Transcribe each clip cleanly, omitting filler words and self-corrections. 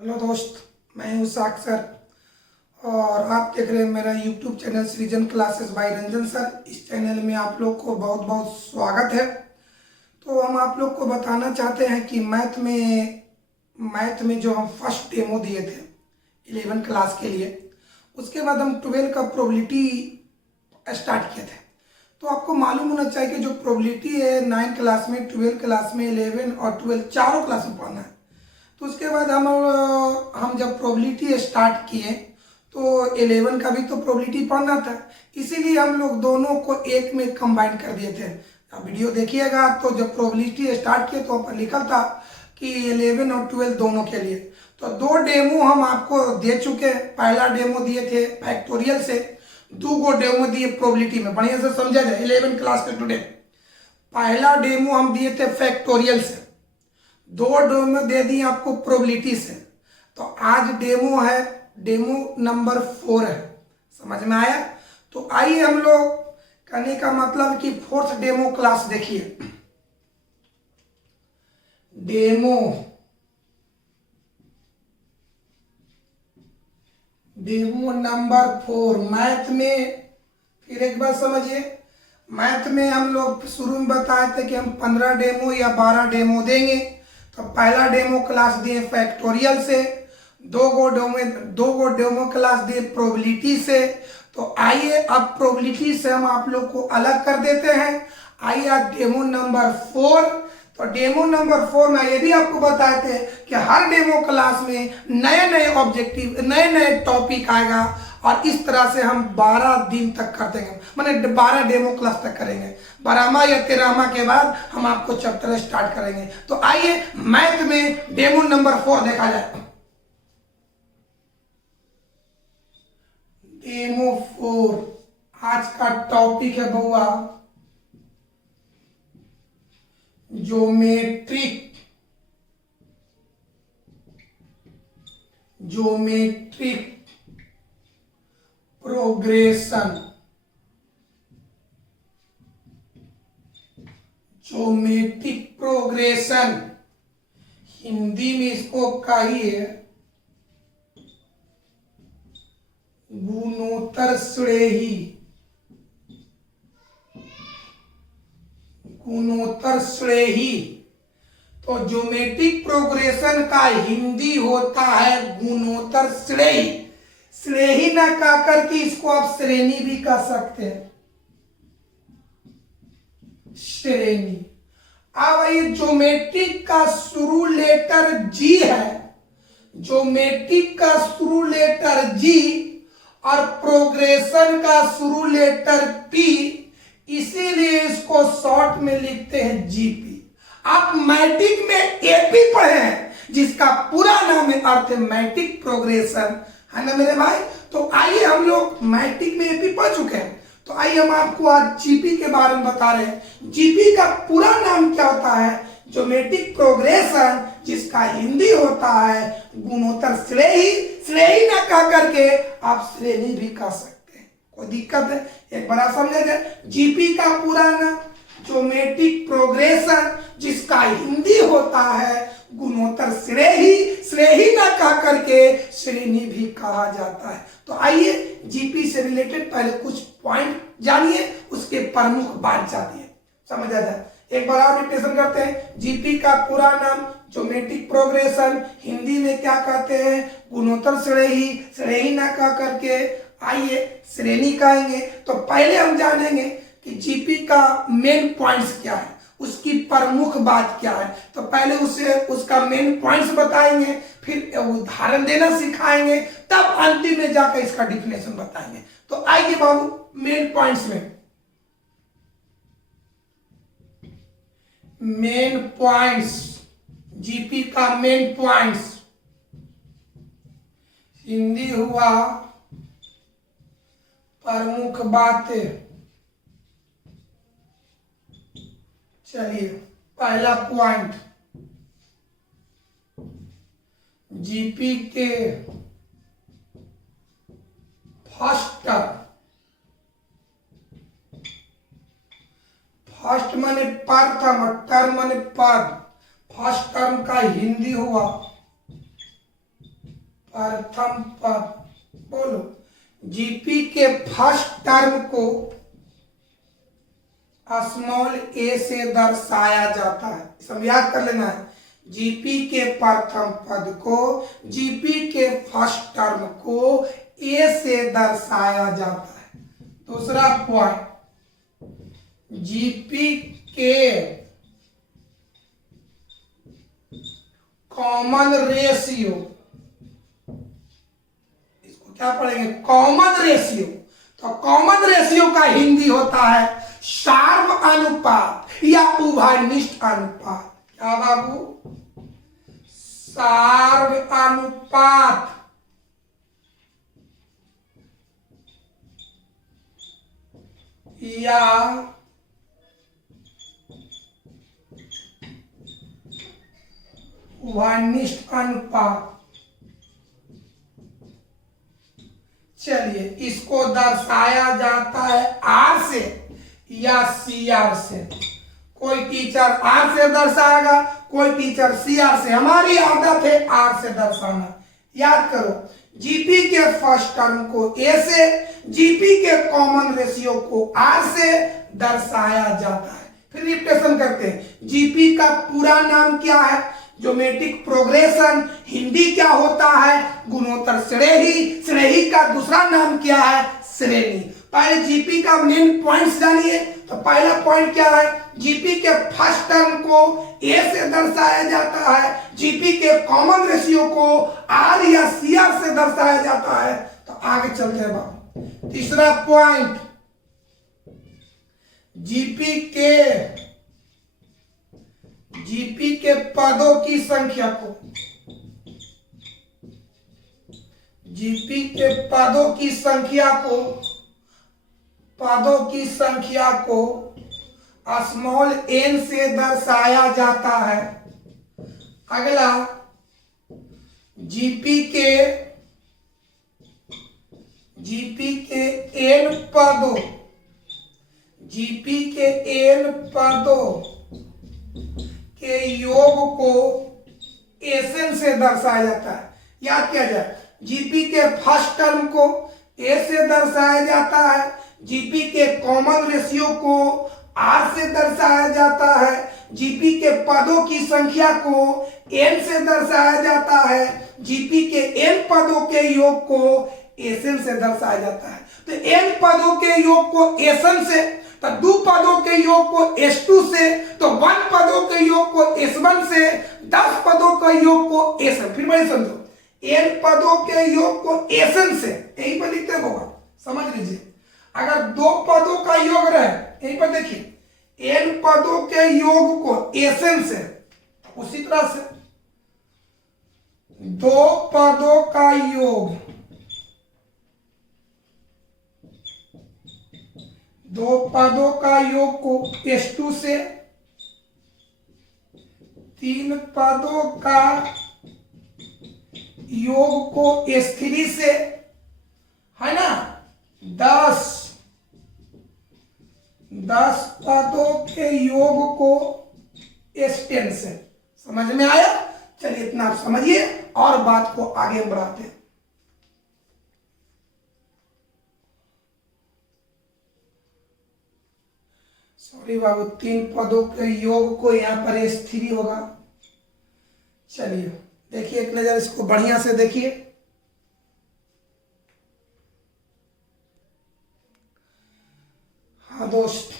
Hello दोस्त, मैं हूँ साक्षर और आप देख रहे हैं मेरा यूट्यूब चैनल सृजन क्लासेस बाय रंजन सर। इस चैनल में आप लोग को बहुत बहुत स्वागत है। तो हम आप लोग को बताना चाहते हैं कि मैथ में जो हम फर्स्ट डेमो दिए थे 11 क्लास के लिए, उसके बाद हम 12 का प्रोबेबिलिटी स्टार्ट किए थे। तो आपको मालूम होना चाहिए कि जो प्रोबेबिलिटी है 9 क्लास में, 12 क्लास में, 11 और 12 चारों क्लास में पढ़ना है। तो उसके बाद हम जब प्रोबेबिलिटी स्टार्ट किए तो 11 का भी तो प्रोबेबिलिटी पढ़ना था, इसीलिए हम लोग दोनों को एक में कंबाइन कर दिए थे। अब वीडियो देखिएगा तो जब प्रोबेबिलिटी स्टार्ट किए तो ऊपर लिखा था कि 11 और 12 दोनों के लिए। तो 2 डेमो हम आपको दे चुके हैं। पहला डेमो दिए थे फैक्टोरियल से, 2 डेमो दिए प्रोबेबिलिटी में। बढ़िया से समझा जाए 11 क्लास के स्टूडेंट। पहला डेमो हम दिए थे फैक्टोरियल से, 2 डेमो दे दिए आपको प्रोबेबिलिटी से। तो आज डेमो है, डेमो नंबर 4 है। समझ में आया? तो आइए हम लोग, कहने का मतलब कि 4th डेमो क्लास देखिए। डेमो नंबर 4 मैथ में। फिर एक बार समझिए, मैथ में हम लोग शुरू में बताए थे कि हम 15 डेमो या 12 डेमो देंगे। तो पहला डेमो क्लास दिए फैक्टोरियल से, 2 डेमो क्लास दिए प्रोबेबिलिटी से। तो आइए अब प्रोबेबिलिटी से हम आप लोग को अलग कर देते हैं। आइए आज डेमो नंबर 4। तो डेमो नंबर 4 में ये भी आपको बताए थे कि हर डेमो क्लास में नए नए ऑब्जेक्टिव, नए नए टॉपिक आएगा और इस तरह से हम 12 दिन तक कर देंगे, माने 12 डेमो क्लास तक करेंगे। 12वां या 13वां के बाद हम आपको चैप्टर स्टार्ट करेंगे। तो आइए मैथ में डेमो नंबर 4 देखा जाए। डेमो 4 आज का टॉपिक है बउआ geometric progression. Geometric progression Hindi में इसको कहिए गुणोत्तर श्रेणी। गुणोत्तर श्रेणी। तो ज्योमेट्रिक प्रोग्रेशन का हिंदी होता है गुणोत्तर श्रेणी। श्रेणी ना कह करके इसको आप श्रेणी भी कह सकते हैं, श्रेणी। अब ये ज्योमेट्रिक का शुरू लेटर जी है, ज्योमेट्रिक का शुरू लेटर जी और प्रोग्रेशन का शुरू लेटर पी, इसीलिए इसको शॉर्ट में लिखते हैं जीपी। आप मैट्रिक में एपी पढ़े हैं, जिसका पूरा नाम है अर्थमेटिक प्रोग्रेशन, है ना मेरे भाई। तो आइए हम लोग मैट्रिक में एपी पढ़ चुके हैं, तो आइए हम आपको आज जीपी के बारे में बता रहे हैं। जीपी का पूरा नाम क्या होता है? ज्योमेट्रिक प्रोग्रेशन, जिसका हिंदी होता है गुणोत्तर श्रेणी। श्रेणी ना कह करके आप श्रेणी भी कह सकते हैं, कोई दिक्कत है? एक बार समझेंगे, जीपी का पूरा नाम ज्योमेट्रिक प्रोग्रेशन, जिसका हिंदी होता है गुणोत्तर श्रेणी। श्रेणी ना कह करके श्रेणी भी कहा जाता है। तो आइए जीपी से रिलेटेड पहले कुछ पॉइंट जानिए, उसके प्रमुख बात जानिए, समझ आ जाए। एक बार और रिपीटेशन करते हैं। जीपी का पूरा नाम ज्योमेट्रिक प्रोग्रेशन, हिंदी में क्या कहते हैं? गुणोत्तर श्रेणी। श्रेणी ना कह करके आइए श्रेणी कहेंगे। तो पहले हम जानेंगे कि जीपी का मेन पॉइंट्स क्या है, उसकी प्रमुख बात क्या है। तो पहले उसका मेन पॉइंट्स बताएंगे, फिर उदाहरण देना सिखाएंगे, तब अंतिम में जाकर इसका डिफिनेशन बताएंगे। तो आइए बाबू मेन पॉइंट्स में। मेन पॉइंट्स, जीपी का मेन पॉइंट्स हिंदी हुआ प्रमुख बातें। चलिए पहला पॉइंट, जीपी के फर्स्ट टर्म। फर्स्ट माने प्रथम और टर्म माने पद। फर्स्ट टर्म का हिंदी हुआ प्रथम पद, बोलो, जीपी के फर्स्ट टर्म को स्मॉल ए से दर्शाया जाता है। सब याद कर लेना है, जीपी के प्रथम पद को, जीपी के फर्स्ट टर्म को ए से दर्शाया जाता है। दूसरा पॉइंट, जीपी के कॉमन रेशियो, इसको क्या पढ़ेंगे, कॉमन रेशियो। तो कॉमन रेशियो का हिंदी होता है सार्व अनुपात या उभयनिष्ठ अनुपात। क्या बाबू, सार्व अनुपात या उभयनिष्ठ अनुपात। चलिए, इसको दर्शाया जाता है आर से या सी आर से। कोई टीचर आर से दर्शाएगा, कोई टीचर सी आर से। हमारी आदत है आर से दर्शाना। याद करो, जीपी के फर्स्ट टर्म को ए से, जीपी के कॉमन रेशियो को आर से दर्शाया जाता है। फिर रिपीटेशन करते हैं। जीपी का पूरा नाम क्या है, ज्योमेट्रिक प्रोग्रेशन। हिंदी क्या होता है, गुणोत्तर श्रेणी। श्रेणी का दूसरा नाम क्या है, श्रेणी। पहले जीपी का मेन पॉइंट्स जानिए। तो पहला पॉइंट क्या है, जीपी के फर्स्ट टर्म को ए से दर्शाया जाता है, जीपी के कॉमन रेशियो को आर या सी आर से दर्शाया जाता है। तो आगे चलते हैं बाबू। तीसरा पॉइंट, जीपी के पदों की संख्या को, जीपी के पदों की संख्या को स्मॉल एन से दर्शाया जाता है। अगला, जीपी के एन पदों, जीपी के एन पदों के योग को एसएन से दर्शाया जाता है। याद किया जाए, जीपी के फर्स्ट टर्म को ए से दर्शाया जाता है, जीपी के कॉमन रेशियो को आर से दर्शाया जाता है, जीपी के पदों की संख्या को एन से दर्शाया जाता है, जीपी के एन पदों के योग को एसएन से दर्शाया जाता है। तो एन पदों के योग को एसएन से, तो 2 पदों के योग को S2 से, तो 1 पदों के योग को S1 से, 10 पदों के योग को SN। फिर मैं समझो, n पदों के योग को SN से, यहीं पर लिखते होगा, समझ लीजिए। अगर 2 पदों का योग रहे, यहीं पर देखिए, n पदों के योग को SN से, उसी तरह से 2 पदों का योग, 2 पदों का योग को S2 से, 3 पदों का योग को S3 से, है ना, 10 पदों के योग को S10 से। समझ में आया? चलिए इतना आप समझिए और बात को आगे बढ़ाते हैं। सॉरी बाबू, 3 पदों के योग को यहां पर S3 होगा। चलिए देखिए, एक नजर इसको बढ़िया से देखिए। हाँ दोस्त,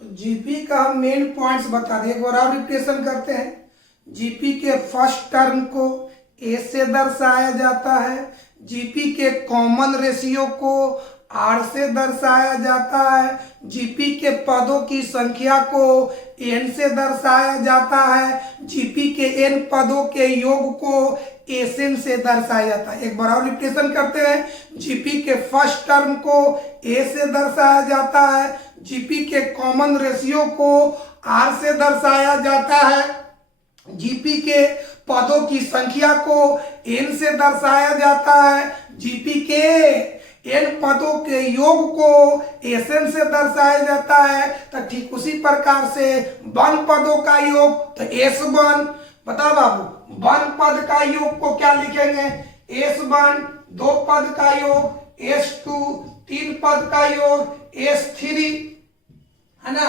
तो जीपी का हम मेन पॉइंट्स बता दिए। एक बार और रिपीटेशन करते हैं। जीपी के फर्स्ट टर्म को ए से दर्शाया जाता है, जीपी के कॉमन रेशियो को आर से दर्शाया जाता है, जीपी के पदों की संख्या को एन से दर्शाया जाता है, जीपी के एन पदों के योग को एसएन से दर्शाया जाता है। एक बार और रिपीटेशन करते हैं। जीपी के फर्स्ट टर्म को ए से दर्शाया जाता है, जीपी के कॉमन रेशियो को आर से दर्शाया जाता है, जीपी के पदों की संख्या को एन से दर्शाया जाता है, जीपी के एन पदों के योग को एसएन से दर्शाया जाता है। तो ठीक उसी प्रकार से 1 पदों का योग तो S1, बताओ बाबू, 1 पद का योग को क्या लिखेंगे? S1, 2 पद का योग S2, 3 पद का योग S3, है ना।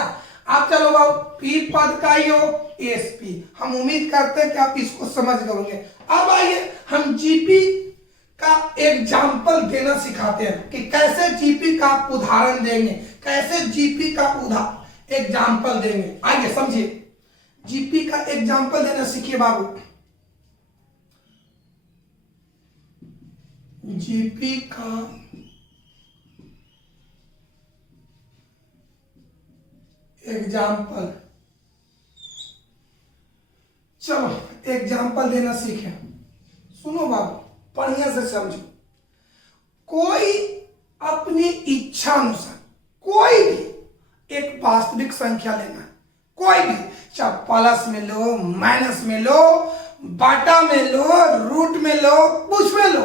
आप चलो बाबू, P पद का योग SP। हम उम्मीद करते हैं कि आप इसको समझ गए। अब आइए हम जीपी का एग्जाम्पल देना सिखाते हैं कि कैसे जीपी का उदाहरण देंगे, कैसे जीपी का एग्जाम्पल देंगे। आइए समझिए, जीपी का एग्जाम्पल देना सीखिए बाबू। जीपी का एग्जाम्पल, चलो एग्जाम्पल देना सीखे। सुनो बाबू, बढ़िया से समझो। कोई अपनी इच्छा अनुसार कोई भी एक वास्तविक संख्या लेना है, कोई भी, चाहे प्लस में लो, माइनस में लो, बाटा में लो, रूट में लो, कुछ में लो।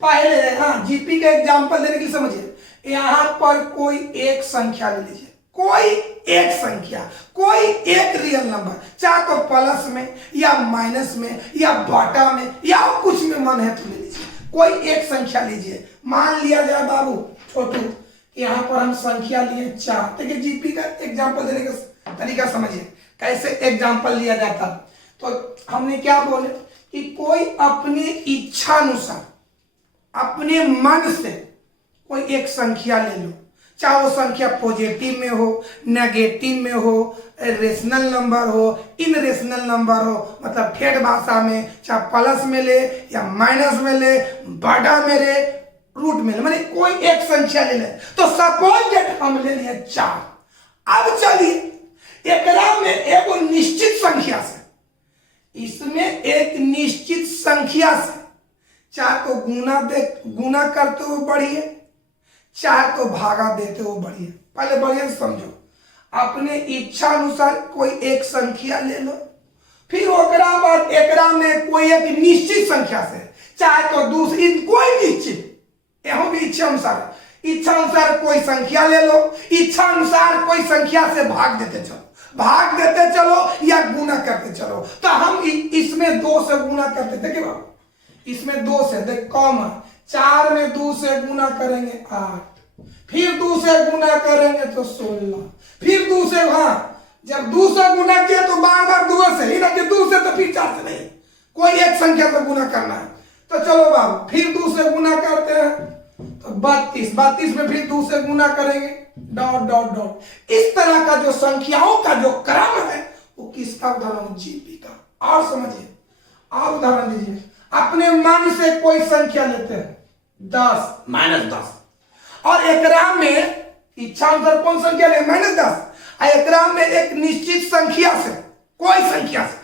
पहले हाँ, जीपी का एग्जाम्पल देने के लिए समझिए, यहां पर कोई एक संख्या ले लीजिए, कोई एक संख्या, कोई एक रियल नंबर, चाहे तो प्लस में या माइनस में या बाटा में या कुछ में मन है तो ले लीजिए, कोई एक संख्या लीजिए। मान लिया जाए बाबू छोटू, यहां पर हम संख्या लिए 4। देखिए जीपी का एग्जाम्पल देने का तरीका समझिए, कैसे एग्जाम्पल लिया जाता। तो हमने क्या बोले कि कोई अपनी इच्छा अनुसार, अपने मन से कोई एक संख्या ले लो, चाहे वो संख्या पॉजिटिव में हो, नेगेटिव में हो, रेशनल नंबर हो, इनरेशनल नंबर हो, मतलब ठेठ भाषा में, चाहे प्लस में ले या माइनस में ले, बड़ा में ले, रूट में ले, माने कोई एक संख्या ले ले। तो सपोज दैट हम ले लिए 4। अब चलिए एकरा में एक निश्चित संख्या से, इसमें एक निश्चित संख्या से चाहे तो गुना करते हुए बढ़िए, चाहे तो भागा देते हुए बढ़िए। पहले बढ़िया से समझो, अपने इच्छा अनुसार कोई एक संख्या ले लो, फिर ओकरा बाद एकरा में कोई एक निश्चित संख्या से, चाहे तो दूसरी कोई निश्चित, यहां भी इच्छा अनुसार, इच्छा अनुसार कोई संख्या ले लो, इच्छा अनुसार कोई संख्या से भाग देते चलो या गुना करते चलो। तो हम इसमें 2 से गुना करते थे, क्या इसमें 2 से देख कॉमन, 4 में 2 से गुना करेंगे 8, फिर 2 से गुना करेंगे तो 16, फिर 2 से, हाँ जब 2 से गुना किया तो बार 2 से ही ना, कि 2 से तो फिर 4 से नहीं, कोई एक संख्या पर गुना करना है। तो चलो बाबू, फिर 2 से गुना करते हैं तो 32 में फिर 2 से गुना करेंगे, डॉट डॉट डॉट। इस तरह का जो संख्याओं का जो क्रम है वो किसका उदाहरण? जीपी का। और समझिए, आप उदाहरण दीजिए, अपने मन से कोई संख्या लेते हैं 10 -10, और एकरा में इच्छा अनुसार कौन संख्या ले? -10। एकरा में एक निश्चित संख्या से, कोई संख्या से,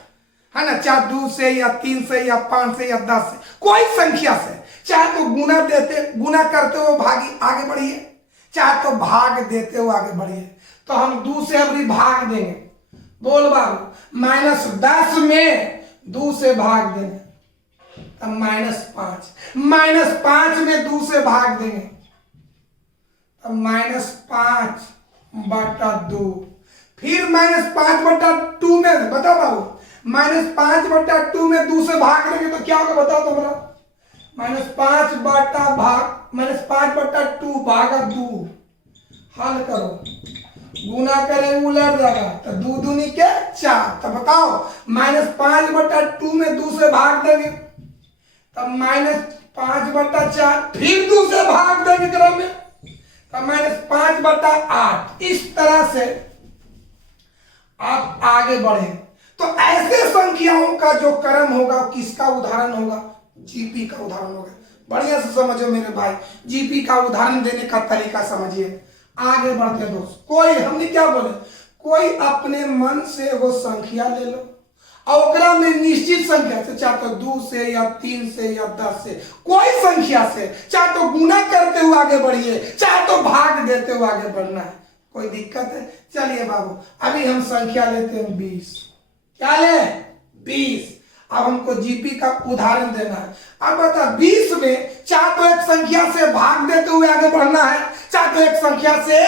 है ना, चाहे 2 से या 3 से या 5 से या 10 से, कोई संख्या से, चाहे तो गुना करते हुए भागी आगे बढ़िए, चाहे तो भाग देते हुए आगे बढ़िए। तो हम 2 से अभी भाग देंगे, बोल बाबू, -10 में 2 से भाग देंगे तब -5, -5 में 2 से भाग देंगे तब -5/2, फिर -5/2 में, बताओ बाबू, -5/2 में 2 से भाग देंगे तो क्या होगा बताओ तो बड़ा? -5/2 भागा 2, हल करो, गुना करेंगे उलट जाएगा तो 2 दूनी के 4। तो बताओ -5/2 में 2 से भाग देंगे तब -5/4, फिर 2 से भाग देंगे क्रम में तब -5/8। इस तरह से आप आगे बढ़े। तो ऐसे संख्याओं का जो क्रम होगा किसका उदाहरण होगा? जीपी का उदाहरण होगा। बढ़िया से समझो मेरे भाई, जीपी का उदाहरण देने का तरीका समझिए। आगे बढ़ते दोस्त, कोई, हमने क्या बोले, कोई अपने मन से वो संख्या ले लो और ओकरा में निश्चित संख्या से, चाहे तो 2 से या 3 से या 10 से, कोई संख्या से, चाहे तो गुना करते हुए आगे बढ़िए, चाहे तो भाग देते हुए आगे बढ़ना है। कोई दिक्कत है? चलिए बाबू, अभी हम संख्या लेते हैं 20। क्या ले? 20। अब हमको जीपी का उदाहरण देना है। अब बता, 20 में चाहे तो एक संख्या से भाग देते हुए आगे बढ़ना है, चाहे तो एक संख्या से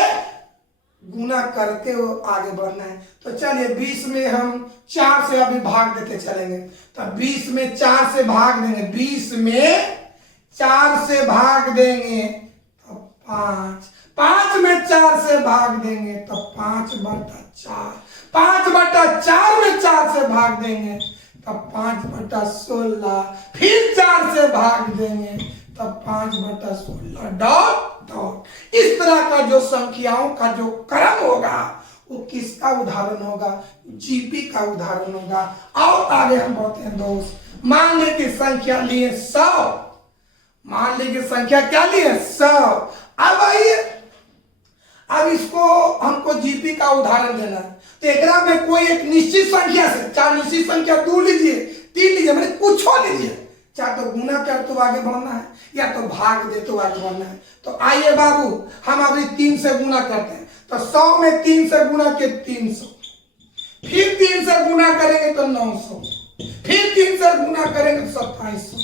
गुना करते हो आगे बढ़ना है। तो चलिए 20 में हम 4 से अभी भाग देते चलेंगे। तो 20 में 4 से भाग देंगे, 20 में 4 से भाग देंगे तो 5, 5 में 4 से भाग देंगे तो 5/4, 5/4 में 4 से भाग देंगे तब 5/16, फिर 4 से भाग देंगे तब 5/16 डॉट डॉट। इस तरह का जो संख्याओं का जो क्रम होगा वो किसका उदाहरण होगा? जीपी का उदाहरण होगा। और आगे हम बढ़ते हैं दोस्त। मान ले कि संख्या लिए 100, मान लीजिए संख्या क्या लिए 100। अब आइए, अब इसको हमको जीपी का उदाहरण देना है। तो एकरा में कोई एक निश्चित संख्या से, चाहे निश्चित संख्या 2 लीजिए, 3 लीजिए, मैंने कुछ लीजिए, चाहे तो गुना कर तो आगे बढ़ना है या तो भाग दे तो आगे बढ़ना है। तो आइए बाबू, हम अभी 3 से गुना करते हैं। तो 100 में 3 से गुना के 300, फिर 3 से गुना करेंगे तो 900, फिर 3 से गुना करेंगे तो 2700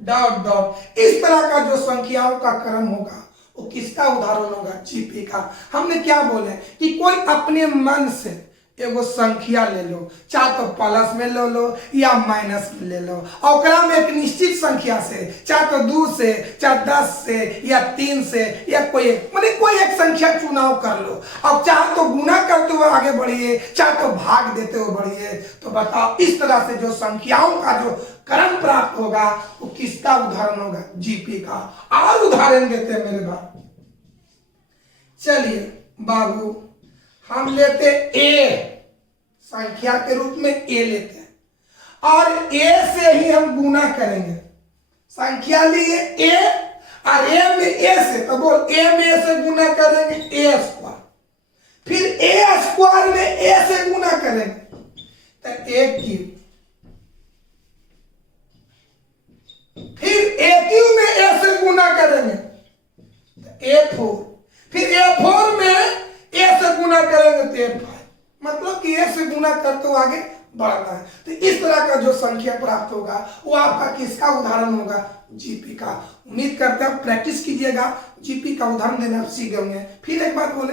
डॉट डॉट। इस तरह का जो संख्याओं का क्रम होगा वो किसका उदाहरण होगा? जीपी का। हमने क्या बोले कि कोई अपने मन से एगो संख्या ले लो, चाहे तो प्लस में ले लो या माइनस में ले लो, और में एक निश्चित संख्या से, चाहे तो 2 से, चाहे 10 से या 3 से या कोई एक संख्या चुनाव कर लो। अब चाहे तो गुना करते हुए आगे बढ़िए, चाहे तो भाग देते हुए बढ़िए। तो बताओ, इस तरह से जो संख्याओं का जो क्रम प्राप्त होगा वो किसका उदाहरण होगा? जीपी का। और उदाहरण देते हैं मेरे भाई। चलिए बाबू, हम लेते ए, संख्या के रूप में ए लेते हैं और ए से ही हम गुना करेंगे। संख्या लिए ए और ए में ए से, तो बोल ए में ए से गुना करेंगे ए स्क्वायर, फिर ए स्क्वायर में ए से गुना करेंगे तो ए क्यूब, फिर ए क्यूब में ए से गुना करेंगे तो A4, फिर A4 में ए से गुना करेंगे तो A5। मतलब कि ए से गुना करते हुए आगे बढ़ना है। तो इस तरह का जो संख्या प्राप्त होगा वो आपका किसका उदाहरण होगा? जीपी का। उम्मीद करते हैं प्रैक्टिस कीजिएगा, जीपी का उदाहरण देना आप सीख गए। फिर एक बात बोले,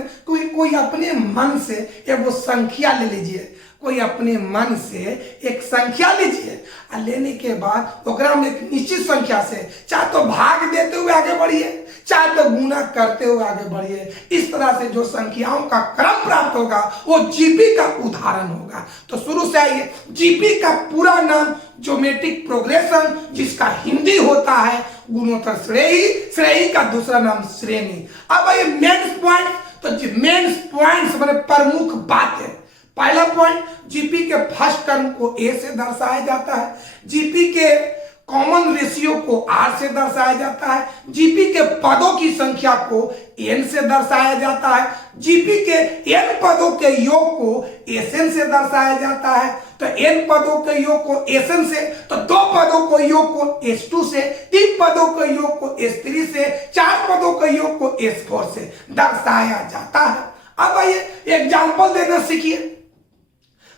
कोई अपने मन से एक वो संख्या ले लीजिए, कोई अपने मन से एक संख्या लीजिए और लेने के बाद ओकरा में एक निश्चित संख्या से, चाहे तो भाग देते हुए आगे बढ़िए, चाहे तो गुना करते हुए आगे बढ़िए। इस तरह से जो संख्याओं का क्रम प्राप्त होगा वो जीपी का उदाहरण होगा। तो शुरू से आइए, जीपी का पूरा नाम ज्योमेट्रिक प्रोग्रेशन, जिसका हिंदी होता है गुणोत्तर श्रेणी, श्रेणी का दूसरा नाम श्रेणी। अब आइए मेन पॉइंट। तो मेन पॉइंट्स मैंने प्रमुख बातें। पहला पॉइंट, जीपी के फर्स्ट टर्म को ए से दर्शाया जाता है, जीपी के कॉमन रेशियो को आर से दर्शाया जाता है, जीपी के पदों की संख्या को एन से दर्शाया जाता है, जीपी के एन पदों के योग को एसएन से दर्शाया जाता है। तो एन पदों के योग को एसएन से, तो 2 पदों को योग को S2 से, 3 पदों के योग को S3 से, 4 पदों के योग को S4 से दर्शाया जाता है। अब आइए एग्जाम्पल देना सीखिए।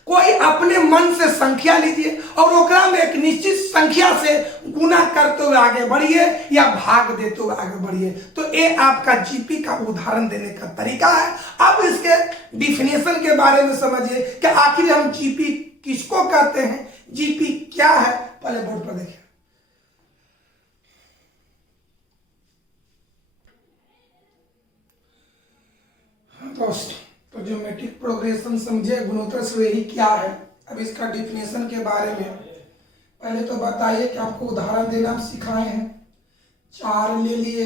कोई अपने मन से संख्या लीजिए और ओकरा में एक निश्चित संख्या से गुना करते हुए आगे बढ़िए या भाग देते हुए आगे बढ़िए। तो ये आपका जीपी का उदाहरण देने का तरीका है। अब इसके डिफिनेशन के बारे में समझिए कि आखिर हम जीपी किसको कहते हैं, जीपी क्या है। पहले बोर्ड पर देखिए। दोस्त, तो ज्योमेट्रिक प्रोग्रेशन समझे, गुणोत्तर श्रेणी क्या है। अब इसका डिफिनेशन के बारे में पहले तो बताइए कि आपको उदाहरण देना हम सिखाए हैं। 4 ले लिए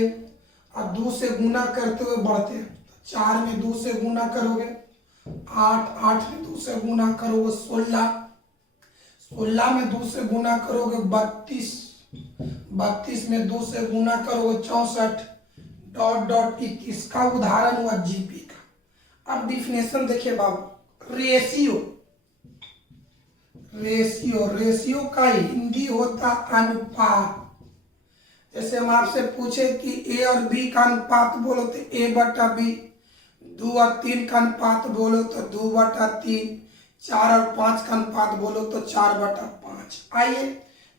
और 2 से गुना करते हुए बढ़ते हैं। 4 में 2 से गुना करोगे 8, 8 में 2 से गुना करोगे 16, 16 में 2 से गुना करोगे 32, 32 में 2 से गुना करोगे 64 डॉट डॉट। किसका उदाहरण हुआ? जीपी का। अब डिफिनेशन देखिए बाबू। रेशियो, रेशियो, रेशियो का हिंदी होता अनुपात। जैसे हम आपसे पूछे कि ए और बी का अनुपात बोलो तो A/B, 2 और 3 का अनुपात बोलो तो 2/3, 4 और 5 का अनुपात बोलो तो 4/5। आइए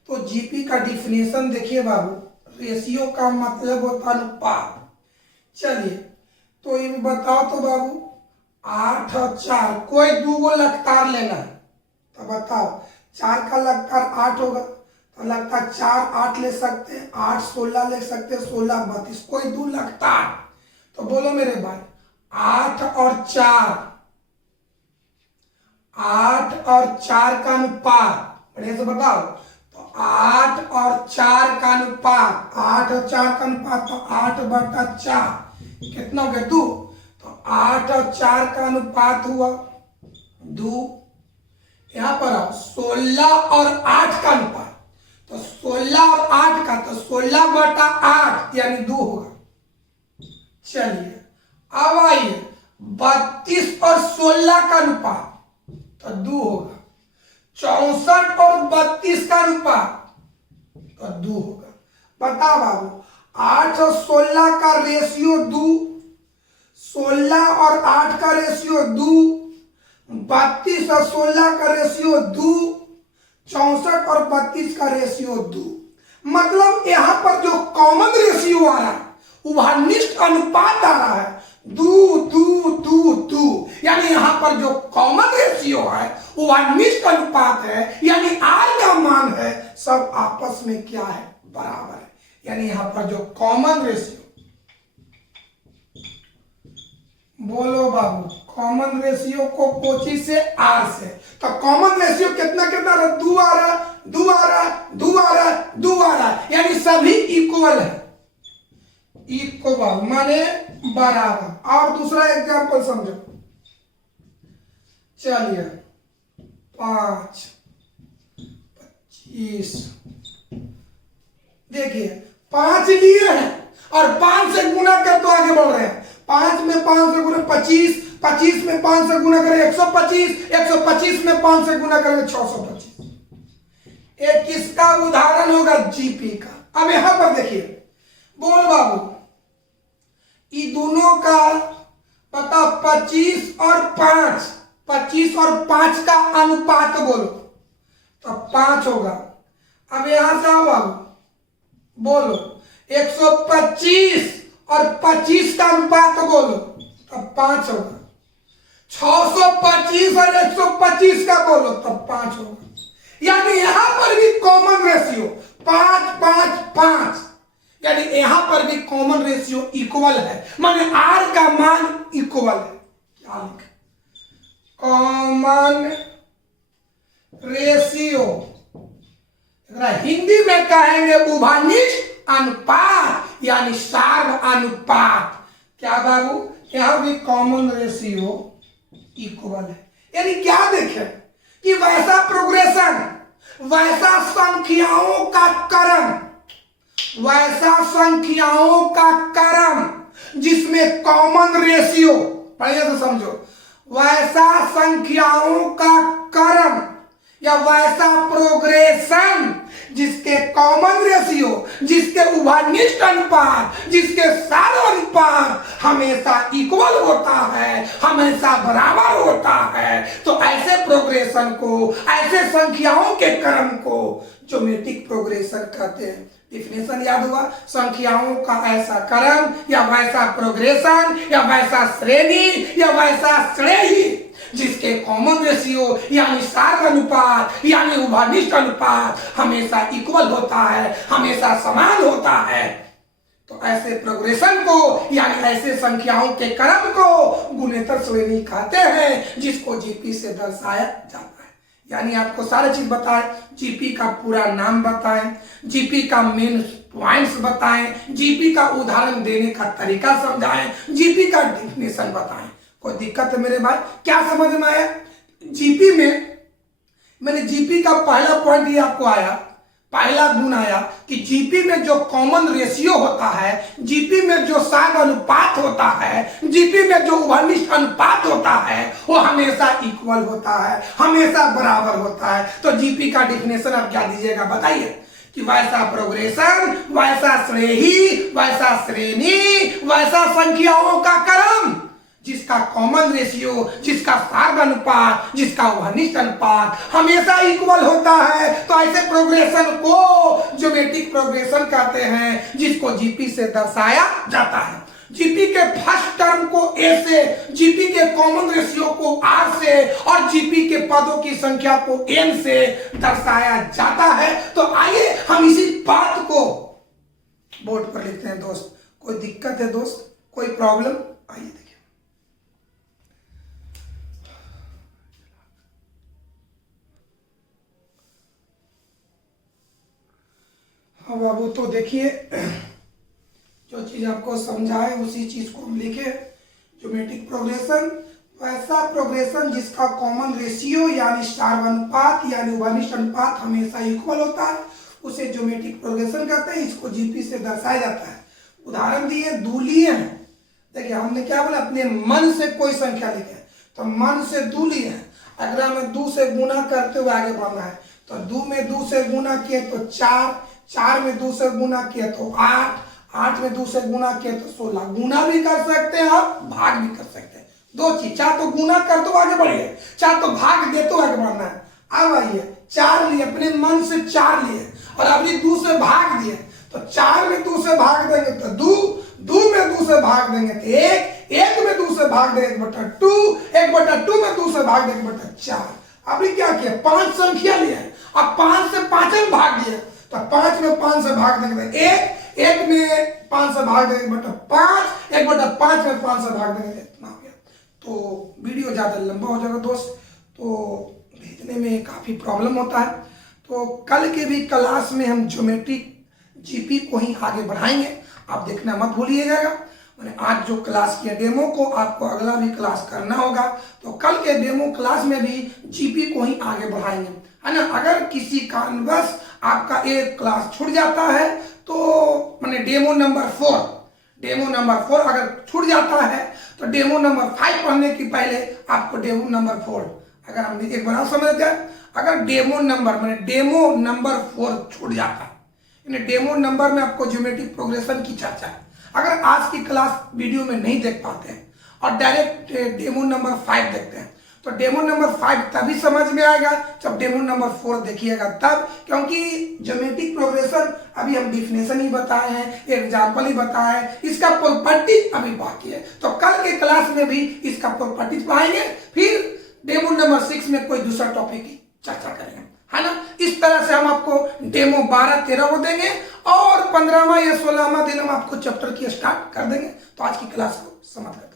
तो जीपी का डिफिनेशन देखिए बाबू। रेशियो का मतलब होता अनुपात। चलिए तो ये बताओ तो बाबू, 8 और 4, कोई दो गो लगातार लेना है तो बताओ। 4 का लगातार 8 होगा तो लगातार 4 8 ले सकते हैं, 8 16 ले सकते हैं, 16 32, कोई दो लगातार। तो बोलो मेरे भाई 8 और 4, 8 और 4 का अनुपात बढ़िया से बताओ। तो 8 और 4 का अनुपात, 8 और 4 का अनुपात तो 8/4 कितना हो गया 2। तो 8 और 4 का अनुपात हुआ 2। यहां पर आओ 16 और 8 का अनुपात, तो 16 और 8 का तो 16/8 यानी 2 होगा। चलिए अब आइए 32 और 16 का अनुपात तो 2 होगा। 64 और 32 का अनुपात तो 2 होगा। बताओ बाबू 8 और 16 का रेशियो 2, 16 और 8 का रेशियो 2, 32 और 16 का रेशियो 2, 64 और 32 का रेशियो 2। मतलब यहां पर जो कॉमन रेशियो आ रहा है वह निष्ठ अनुपात आ रहा है 2 2 2 2, यानी यहां पर जो कॉमन रेशियो है वह निष्ठ अनुपात है, यानी आर का मान है सब आपस में क्या है बराबर है। यानी यहां पर जो कॉमन रेशियो, बोलो बाबू कॉमन रेशियो को कोची से आर से, तो कॉमन रेशियो कितना कितना रहा 2 आ रहा 2 आ रहा 2 आ रहा 2 आ रहा, यानी सभी इक्वल है, इक्वल माने बराबर। और दूसरा एग्जांपल समझो, चलिए 5 25, देखिए 5 लिए हैं और 5 से गुना कर तो आगे बढ़ रहे हैं। 5 में 5 से गुना 25, 25 में 5 से गुना करें 125, 125 में 5 से गुना करेंगे 625। एक किसका उदाहरण होगा जीपी का। अब यहां पर देखिए, बोल बाबू ये दोनों का पता 25 और 5, 25 और 5 का अनुपात बोलो तो 5 होगा। अब यहां से आओ बाबू बोलो 125 और 25 का अनुपात बोलो तब 5 होगा। 625 और 125 का बोलो तब 5 होगा। यानी यहां पर भी कॉमन रेशियो 5 5 5, यानी यहां पर भी कॉमन रेशियो इक्वल है, माने आर का मान इक्वल है। क्या लिखा कॉमन रेशियो, हिंदी में कहेंगे उभयनिष्ठ अनुपात यानी सार्व अनुपात। क्या बाबू यहां भी कॉमन रेशियो इक्वल है। यानी क्या देखें कि वैसा प्रोग्रेशन, वैसा संख्याओं का क्रम, वैसा संख्याओं का क्रम जिसमें कॉमन रेशियो, बढ़िया से समझो, वैसा संख्याओं का क्रम या वैसा प्रोग्रेशन जिसके कॉमन रेशियो, जिसके उभयनिष्ठ अनुपात, जिसके सार्व अनुपात हमेशा इक्वल होता है, हमेशा बराबर होता है, तो ऐसे प्रोग्रेशन को, ऐसे संख्याओं के क्रम को ज्योमेट्रिक प्रोग्रेशन कहते हैं। डिफिनेशन याद हुआ, संख्याओं का ऐसा क्रम या वैसा प्रोग्रेशन या वैसा श्रेणी या वैसा श्रेणी जिसके कॉमन रेशियो यानी सार्व अनुपात यानी उभयनिष्ठ अनुपात हमेशा इक्वल होता है, हमेशा समान होता है। तो ऐसे प्रोग्रेशन को यानी ऐसे संख्याओं के क्रम को गुणेतर श्रेणी कहते हैं, जिसको जीपी से दर्शाया जाता है। यानी आपको सारी चीज बताएं, जीपी का पूरा नाम बताएं, जीपी का मेन पॉइंट्स बताएं, जीपी का उदाहरण देने का तरीका समझाएं, जीपी का डेफिनेशन बताएं। कोई दिक्कत है मेरे भाई? क्या समझ में आया? जीपी में मैंने जीपी का पहला पॉइंट ये आपको आया, पहला गुण आया कि जीपी में जो कॉमन रेशियो होता है, जीपी में जो सार्व अनुपात होता है, जीपी में जो उभयनिष्ठ अनुपात होता है वो हमेशा इक्वल होता है, हमेशा बराबर होता है। तो जीपी का डिफिनेशन आप क्या दीजिएगा बताइए कि वैसा प्रोग्रेशन, वैसा श्रेणी, वैसा श्रेणी, वैसा संख्याओं का क्रम जिसका कॉमन रेशियो, जिसका सार्व अनुपात, जिसका उभयनिष्ठ अनुपात हमेशा इक्वल होता है। तो ऐसे प्रोग्रेशन को ज्योमेट्रिक प्रोग्रेशन कहते हैं, जिसको जीपी से दर्शाया जाता है। जीपी के फर्स्ट टर्म को ए से, जीपी के कॉमन रेशियो को आर से और जीपी के पदों की संख्या को एन से दर्शाया जाता है। तो आइए हम इसी बात को बोर्ड पर लिखते हैं दोस्त। कोई दिक्कत है दोस्त, कोई प्रॉब्लम? आइए देखिए। हाँ बाबू, तो देखिए जो चीज आपको समझाए उसी चीज को हम लिखे। ज्योमेट्रिक प्रोग्रेशन वैसा प्रोग्रेशन जिसका कॉमन रेशियो यानी स्टार अनुपात यानी उभयनिष्ठ अनुपात हमेशा इक्वल होता है, उसे ज्योमेट्रिक प्रोग्रेशन कहते हैं। इसको जीपी से दर्शाया जाता है। उदाहरण दिए, दूलीय है। देखिए हमने क्या बोला, अपने मन से कोई संख्या लिखे तो मन से दूलीय है। अगर हमें 2 से गुना करते हुए आगे बढ़ना है तो 2 में 2 से गुना किए तो 4, 4 में 2 से गुना किए तो 8, 8 में 2 से गुना किए तो 16। गुना भी कर सकते हैं और भाग भी कर सकते हैं। दो चीज, चाहे तो गुना कर दो आगे बढ़िए, चाहे तो भाग दे तो आगे बढ़ना है। अब आइए, 4 लिए, अपने मन से 4 लिए और अभी 2 से भाग दिए तो 4 में 2 से भाग देंगे तो 2, 2 में 2 से भाग देंगे तो 1, 1 में 2 से भाग देंगे 1/2, 1/2 में 2 से भाग देंगे 1/4। अभी क्या किया, 5 संख्या लिए, अब 5 से 5 में भाग दिया तो 5 में 5 से भाग देंगे तो 1, 1 में 5 से भाग देंगे 1/5, 1/5 में 5 से भाग देंगे, इतना हो गया। तो वीडियो ज्यादा लंबा हो जाएगा दोस्त, तो भेजने में काफी प्रॉब्लम होता है। तो कल के भी क्लास में हम ज्योमेट्रिक जीपी को ही आगे बढ़ाएंगे, आप देखना मत भूलिएगा। मैंने आज जो क्लास किया डेमो को आपको अगला भी क्लास करना होगा, तो कल के डेमो क्लास में भी जीपी को ही आगे बढ़ाएंगे, है ना। अगर किसी कारणवश आपका एक क्लास छूट जाता है तो मैंने डेमो नंबर 4 अगर छूट जाता है तो डेमो नंबर 5 पढ़ने के पहले आपको डेमो नंबर 4, अगर हम एक बार समझ गए, अगर डेमो नंबर 4 छूट जाता है, यानी डेमो नंबर में आपको ज्योमेट्रिक प्रोग्रेशन की चर्चा है, अगर आज की क्लास वीडियो में नहीं देख पाते हैं और डायरेक्ट डेमो नंबर 5 देखते हैं तो डेमो नंबर 5 तभी समझ में आएगा जब डेमो नंबर 4 देखिएगा तब, क्योंकि ज्योमेट्रिक प्रोग्रेशन अभी हम डिफिनेशन ही बताए हैं, एग्जाम्पल ही बताए हैं, इसका प्रॉपर्टी अभी बाकी है। तो कल के क्लास में भी इसका प्रॉपर्टीज पढ़ाएंगे, फिर डेमो नंबर 6 में कोई दूसरा टॉपिक की चर्चा करेंगे, है ना। इस तरह से हम आपको डेमो 12-13 को देंगे और 15वां या 16वां दिन हम आपको चैप्टर की स्टार्ट कर देंगे। तो आज की क्लास को समाप्त करें।